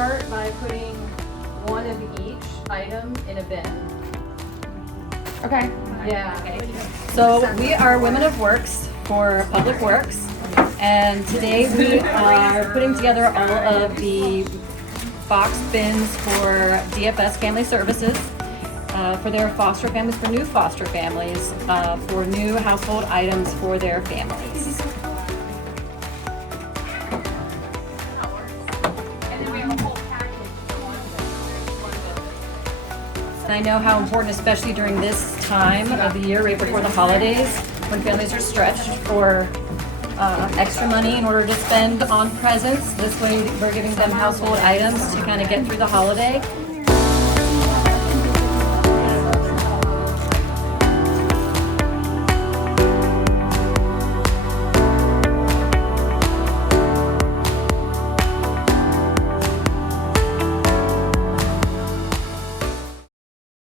start by putting one of each item in a bin. Okay. Yeah. So we are Women of Works for Public Works, and today we are putting together all of the box bins for DFS Family Services, for their foster families, for new foster families, for new household items for their families. And I know how important, especially during this time of the year, right before the holidays, when families are stretched for extra money in order to spend on presents. This way we're giving them household items to kind of get through the holiday.